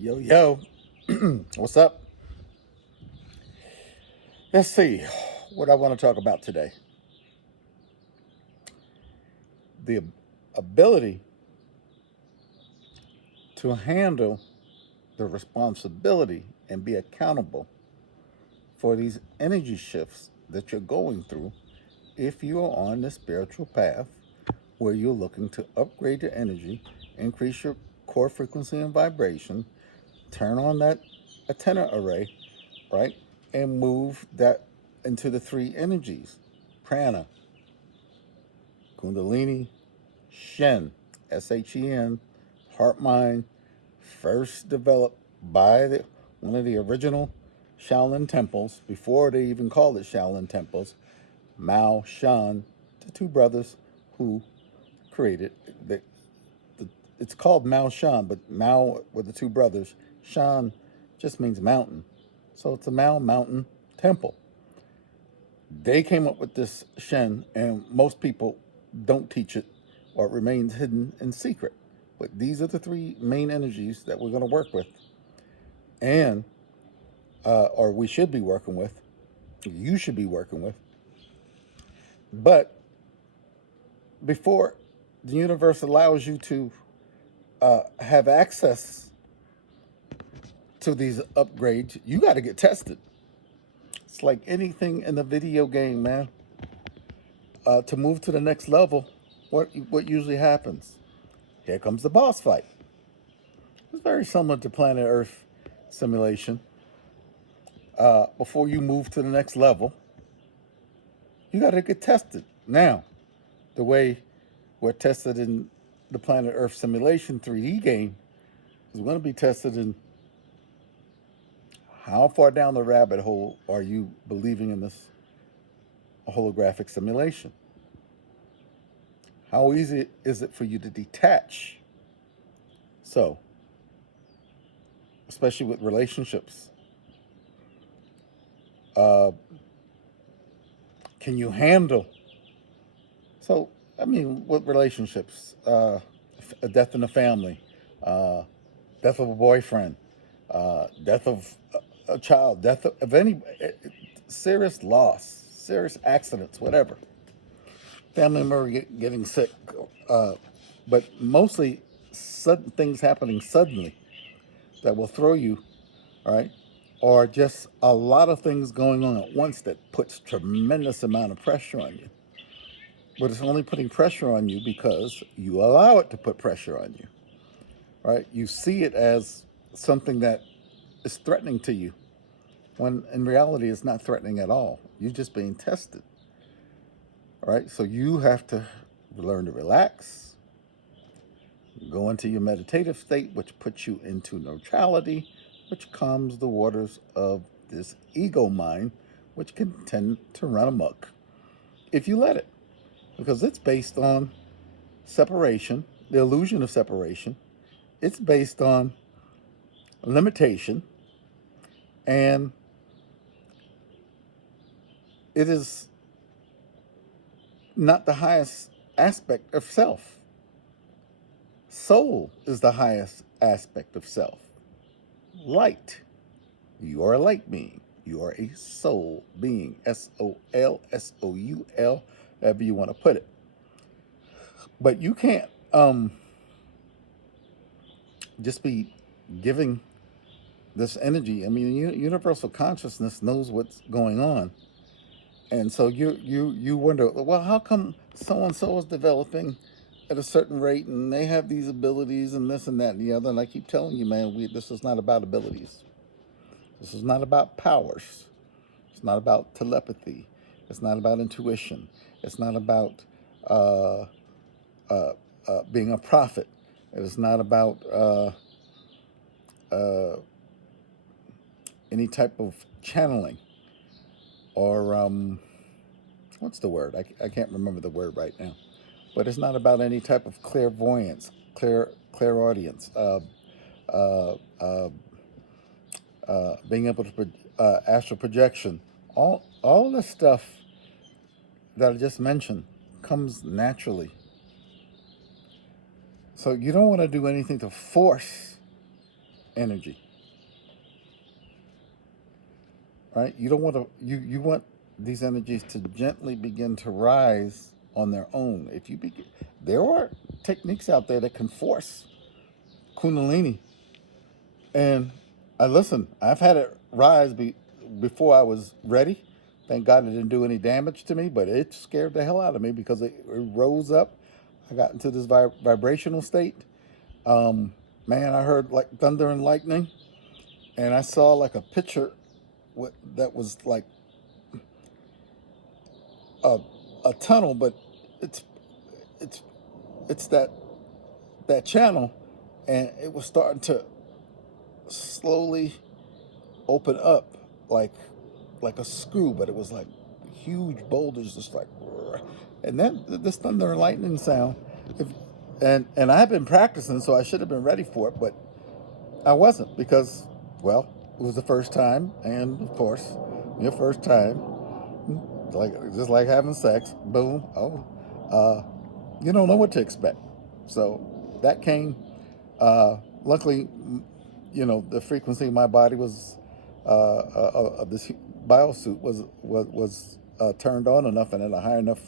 Yo, yo. What's up? Let's see what I want to talk about today. The ability to handle the responsibility and be accountable for these energy shifts that you're going through if you are on the spiritual path where you're looking to upgrade your energy, increase your core frequency and vibration, turn on that antenna array, right? And move that into the three energies: prana, kundalini, Shen, Shen, heart mind, first developed by one of the original Shaolin temples, before they even called it Shaolin temples, Mao Shan, the two brothers who created the it's called Mao Shan, but Mao were the two brothers. Shan just means mountain. So it's a Mao Mountain Temple. They came up with this Shen, and most people don't teach it, or it remains hidden in secret. But these are the three main energies that we're going to work with, and or we should be working with. You should be working with. But before the universe allows you to have access to these upgrades, you got to get tested. It's like anything in the video game, man. To move to the next level, what usually happens? Here comes the boss fight. It's very similar to Planet Earth simulation. Before you move to the next level, you got to get tested. Now, the way we're tested in the Planet Earth simulation 3D game is going to be tested in how far down the rabbit hole are you believing in this holographic simulation? How easy is it for you to detach? So, especially with relationships, can you handle? So, I mean, with relationships, a death in the family, death of a boyfriend, death of a child, death of any serious loss, serious accidents, whatever. Family member getting sick, but mostly sudden things happening suddenly that will throw you, all right, or just a lot of things going on at once that puts tremendous amount of pressure on you. But it's only putting pressure on you because you allow it to put pressure on you, right? You see it as something that is threatening to you, when in reality it's not threatening at all. You're just being tested, right? So you have to learn to relax, go into your meditative state, which puts you into neutrality, which calms the waters of this ego mind, which can tend to run amok if you let it, because it's based on separation, the illusion of separation. It's based on limitation, and it is not the highest aspect of self. Soul is the highest aspect of self. Light. You are a light being. You are a soul being. SOL, however you want to put it. But you can't just be giving this energy. I mean, universal consciousness knows what's going on, and so you wonder, well, how come so and so is developing at a certain rate, and they have these abilities and this and that and the other. And I keep telling you, man, this is not about abilities. This is not about powers. It's not about telepathy. It's not about intuition. It's not about uh, being a prophet. It is not about uh, any type of channeling or what's the word? I can't remember the word right now. But it's not about any type of clairvoyance, clairaudience, uh, uh, being able to astral projection. All the stuff that I just mentioned comes naturally. So you don't want to do anything to force energy, right? You don't want to. You want these energies to gently begin to rise on their own. If you begin, there are techniques out there that can force Kundalini. And I listen. I've had it rise before I was ready. Thank God it didn't do any damage to me, but it scared the hell out of me because it rose up. I got into this vibrational state. Um, Man, I heard like thunder and lightning, and I saw like a picture that was like a, a tunnel, but it's it's it's that channel, and it was starting to slowly open up like a screw, but it was like huge boulders, just like, and then this thunder and lightning sound. If, and I've been practicing, so I should have been ready for it, but I wasn't because, well, it was the first time, and of course, your first time, like just like having sex, boom, oh, uh, you don't know what to expect. So that came. Luckily, the frequency of my body was of this biosuit was turned on enough and at a high enough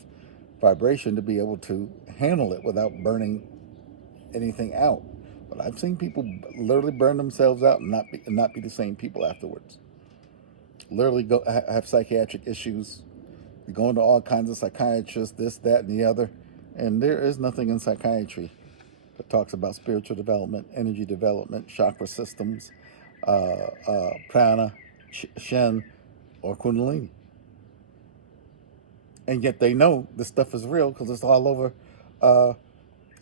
vibration to be able to handle it without burning anything out. But I've seen people literally burn themselves out and not be the same people afterwards. Literally have psychiatric issues. You go into all kinds of psychiatrists, this, that, and the other, and there is nothing in psychiatry that talks about spiritual development, energy development, chakra systems, prana, shen, or kundalini. And yet they know this stuff is real because it's all over uh,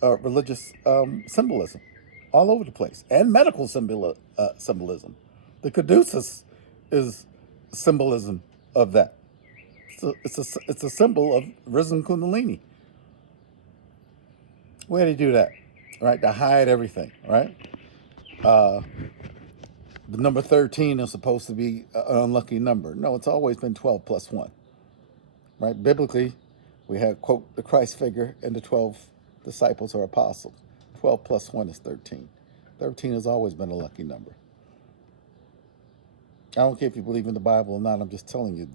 religious symbolism, all over the place, and medical symbolism. The caduceus is symbolism of that. It's a symbol of risen kundalini. Where do you do that? Right, to hide everything, right? Uh, the number 13 is supposed to be an unlucky number. No, it's always been 12 plus 1, right? Biblically, we have, quote, the Christ figure and the 12 disciples or apostles. 12 plus 1 is 13. 13 has always been a lucky number. I don't care if you believe in the Bible or not. I'm just telling you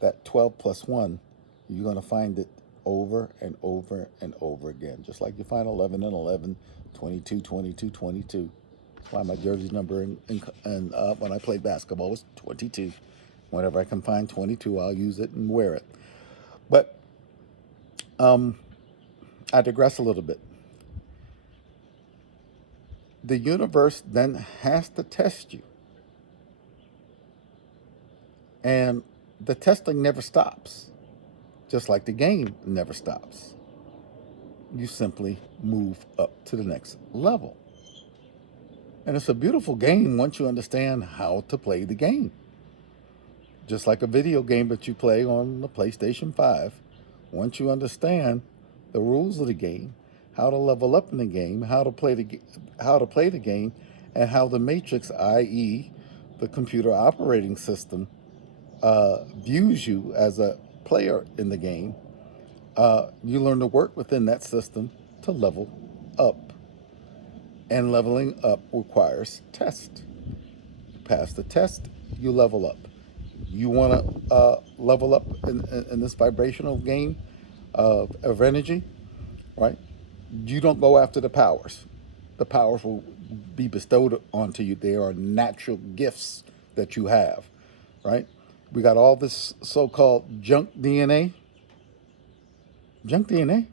that 12 plus 1, you're going to find it over and over and over again. Just like you find 11 and 11, 22, 22, 22. That's why my jersey number when I play basketball was 22. Whenever I can find 22, I'll use it and wear it. But I digress a little bit. The universe then has to test you. And the testing never stops, just like the game never stops. You simply move up to the next level. And it's a beautiful game once you understand how to play the game. Just like a video game that you play on the PlayStation 5. Once you understand the rules of the game, how to level up in the game, how to play the game, and how the matrix, i.e., the computer operating system, views you as a player in the game, you learn to work within that system to level up. And leveling up requires test. You pass the test, you level up. You want to level up in this vibrational game of energy, right? You don't go after the powers. The powers will be bestowed onto you. They are natural gifts that you have, right? We got all this so-called junk DNA. Junk DNA?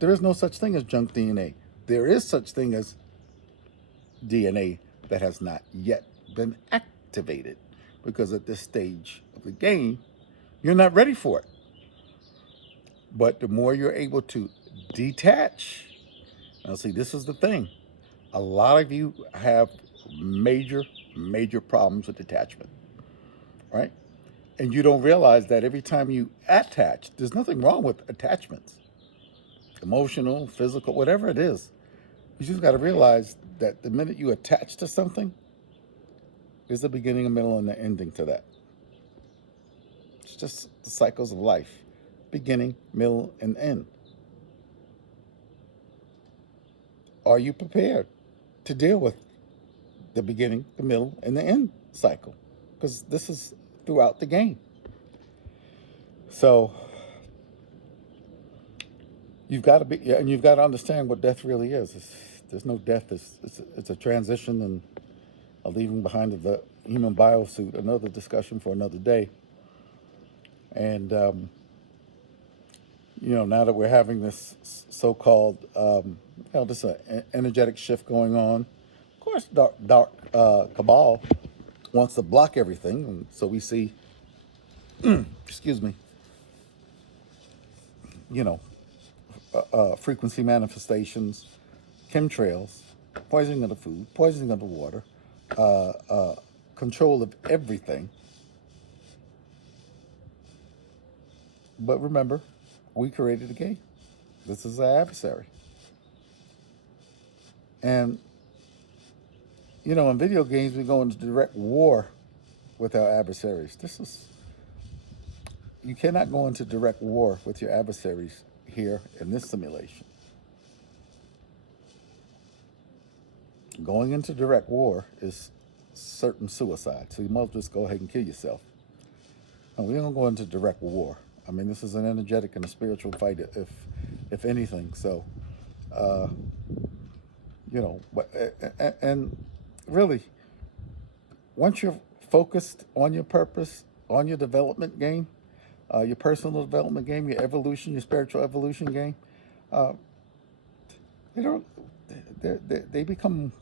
There is no such thing as junk DNA. There is such thing as DNA that has not yet been activated because at this stage of the game, you're not ready for it. But the more you're able to detach, now see, this is the thing. A lot of you have major, major problems with attachment, right? And you don't realize that every time you attach, there's nothing wrong with attachments, emotional, physical, whatever it is. You just got to realize that the minute you attach to something, there's the beginning, a middle, and the ending to that. It's just the cycles of life, beginning, middle, and end. Are you prepared to deal with the beginning, the middle, and the end cycle, because this is throughout the game. So you've got to be, yeah, and you've got to understand what death really is. There's no death. It's a transition and a leaving behind of the human biosuit. Another discussion for another day. And now that we're having this so-called, this energetic shift going on. Of course, dark cabal wants to block everything, and so we see, excuse me, you know, frequency manifestations, chemtrails, poisoning of the food, poisoning of the water, control of everything. But remember, we created the game. This is our adversary. And, in video games, we go into direct war with our adversaries. You cannot go into direct war with your adversaries here in this simulation. Going into direct war is certain suicide. So you might just go ahead and kill yourself. No, we don't go into direct war. I mean, this is an energetic and a spiritual fight, if anything. So, and really, once you're focused on your purpose, on your development game, your personal development game, your evolution, your spiritual evolution game, they don't. They become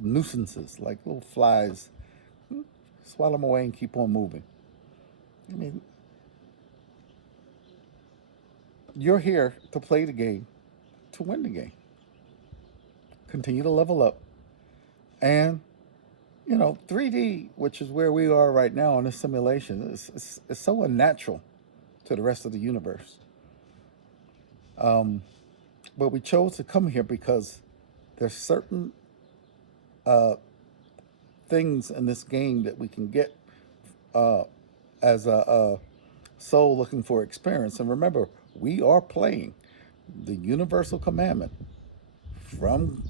nuisances, like little flies. Swallow them away and keep on moving. I mean, you're here to play the game, to win the game. Continue to level up. And, 3D, which is where we are right now in this simulation, is so unnatural to the rest of the universe. But we chose to come here because there's certain things in this game that we can get as a soul looking for experience. And remember, we are playing the universal commandment from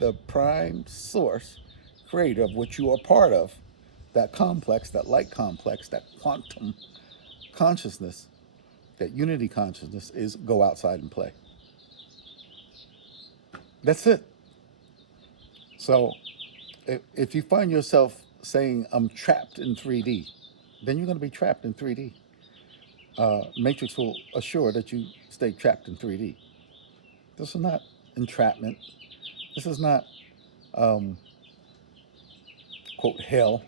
the prime source creator of which you are part of, that complex, that light complex, that quantum consciousness, that unity consciousness, is go outside and play. That's it. So if you find yourself saying, I'm trapped in 3D, then you're going to be trapped in 3D. Matrix will assure that you stay trapped in 3D. This is not entrapment. This is not, quote, hell.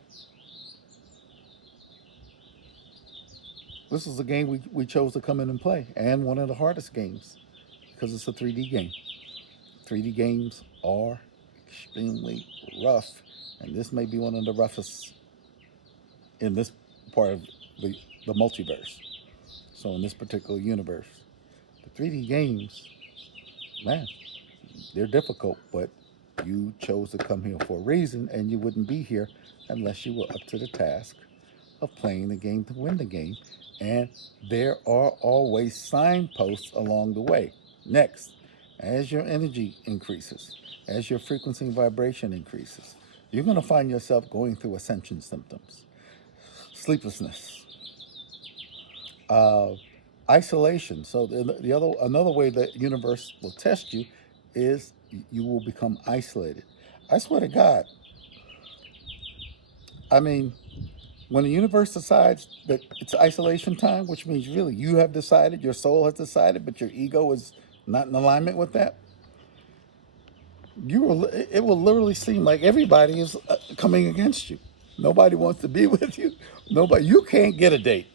This is a game we chose to come in and play, and one of the hardest games, because it's a 3D game. 3D games are extremely rough, and this may be one of the roughest in this part of the multiverse. So in this particular universe, the 3D games, man, they're difficult, but you chose to come here for a reason, and you wouldn't be here unless you were up to the task of playing the game to win the game. And there are always signposts along the way. Next, as your energy increases, as your frequency and vibration increases, you're going to find yourself going through ascension symptoms, sleeplessness, isolation. So another way the universe will test you is you will become isolated. I swear to God. I mean, when the universe decides that it's isolation time, which means really you have decided, your soul has decided, but your ego is not in alignment with that, it will literally seem like everybody is coming against you. Nobody wants to be with you. Nobody. You can't get a date.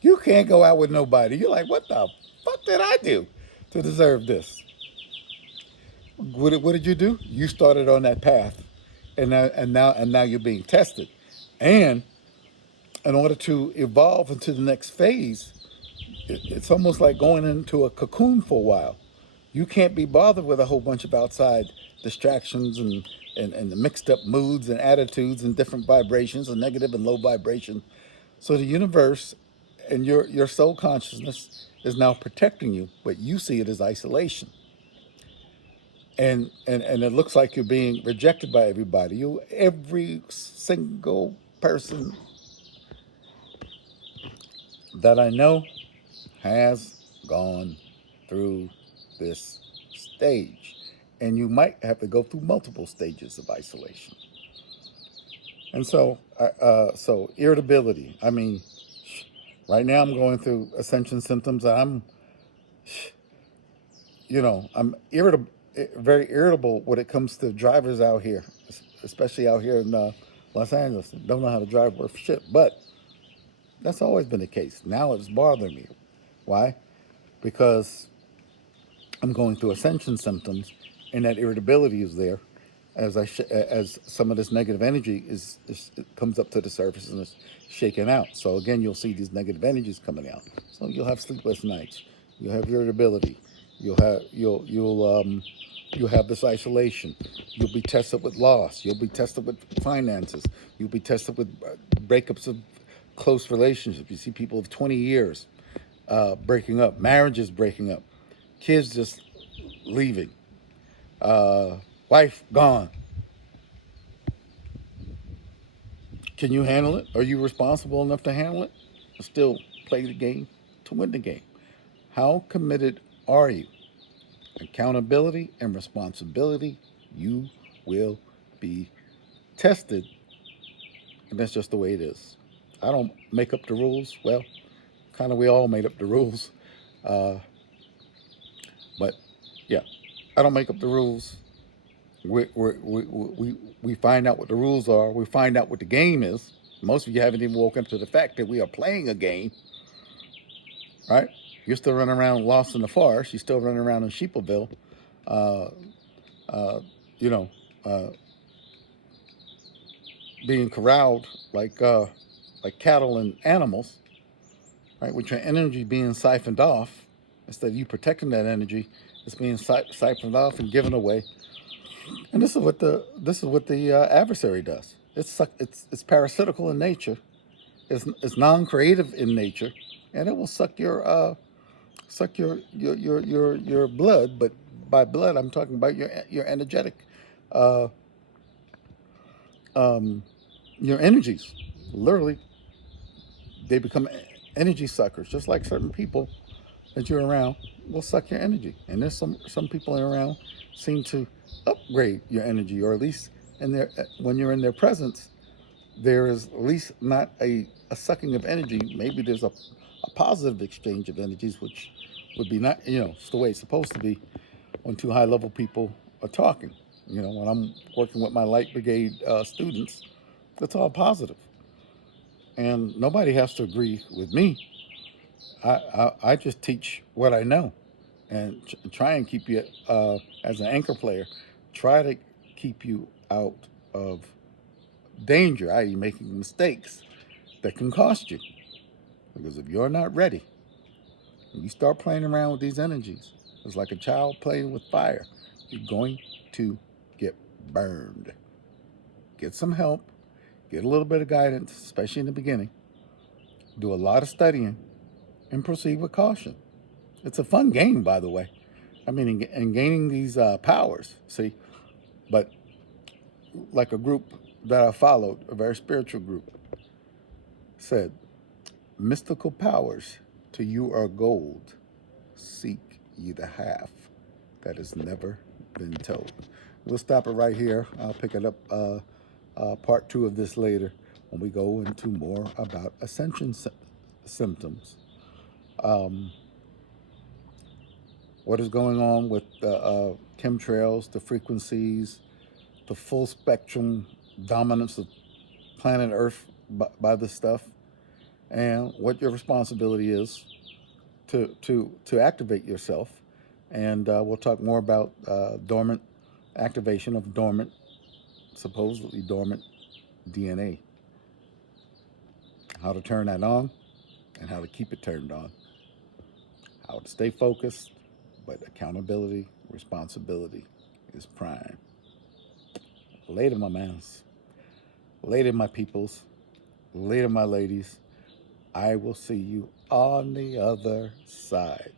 You can't go out with nobody. You're like, what the fuck did I do to deserve this? What did you do? You started on that path, and now you're being tested, and in order to evolve into the next phase, it's almost like going into a cocoon for a while. You can't be bothered with a whole bunch of outside distractions and the mixed up moods and attitudes and different vibrations, and negative and low vibration. So the universe and your soul consciousness is now protecting you, but you see it as isolation. and it looks like you're being rejected by everybody. Every single person that I know has gone through this stage, and you might have to go through multiple stages of isolation. And so irritability. I mean, right now I'm going through ascension symptoms. I'm irritable, very irritable when it comes to drivers out here, especially out here in Los Angeles. Don't know how to drive worth shit, but that's always been the case. Now it's bothering me. Why? Because I'm going through ascension symptoms, and that irritability is there, as some of this negative energy it comes up to the surface and is shaken out. So again, you'll see these negative energies coming out. So you'll have sleepless nights. You'll have irritability. You'll have this isolation. You'll be tested with loss. You'll be tested with finances. You'll be tested with breakups of close relationships. You see people of 20 years breaking up, marriages breaking up, kids just leaving, wife gone. Can you handle it? Are you responsible enough to handle it? Or still play the game to win the game? How committed are you? Accountability and responsibility, you will be tested, and that's just the way it is. I don't make up the rules. Well, kind of we all made up the rules. Uh, but yeah, I don't make up the rules. We find out what the rules are. We find out what the game is. Most of you haven't even woken up to the fact that we are playing a game, right? You're still running around lost in the forest. You're still running around in Sheepleville, uh, uh, you know, uh, being corralled like cattle and animals, right? With your energy being siphoned off, instead of you protecting that energy, it's being siphoned off and given away. And this is what the adversary does. It's parasitical in nature. It's non-creative in nature, and it will suck your blood. But by blood, I'm talking about your energetic, uh, um, your energies. Literally, they become energy suckers, just like certain people that you're around will suck your energy. And there's some people around seem to upgrade your energy, or at least when you're in their presence, there is at least not a sucking of energy. Maybe there's a positive exchange of energies, which would be not, it's the way it's supposed to be when two high level people are talking. When I'm working with my light brigade students, it's all positive. And nobody has to agree with me. I just teach what I know, and try and keep you, as an anchor player, try to keep you out of danger, i.e., making mistakes that can cost you. Because if you're not ready, and you start playing around with these energies, it's like a child playing with fire. You're going to get burned. Get some help, get a little bit of guidance, especially in the beginning. Do a lot of studying, and proceed with caution. It's a fun game, by the way. I mean, in gaining these powers, see, but like a group that I followed, a very spiritual group, said, mystical powers to you are gold, seek ye the half that has never been told. We'll stop it right here. I'll pick it up part two of this later when we go into more about ascension symptoms. What is going on with the chemtrails, the frequencies, the full spectrum dominance of planet Earth by this stuff, and what your responsibility is to activate yourself. And we'll talk more about dormant activation of supposedly dormant DNA, how to turn that on, and how to keep it turned on, how to stay focused, but accountability, responsibility is prime. Later, my mans. Later, my peoples. Later, my ladies. I will see you on the other side.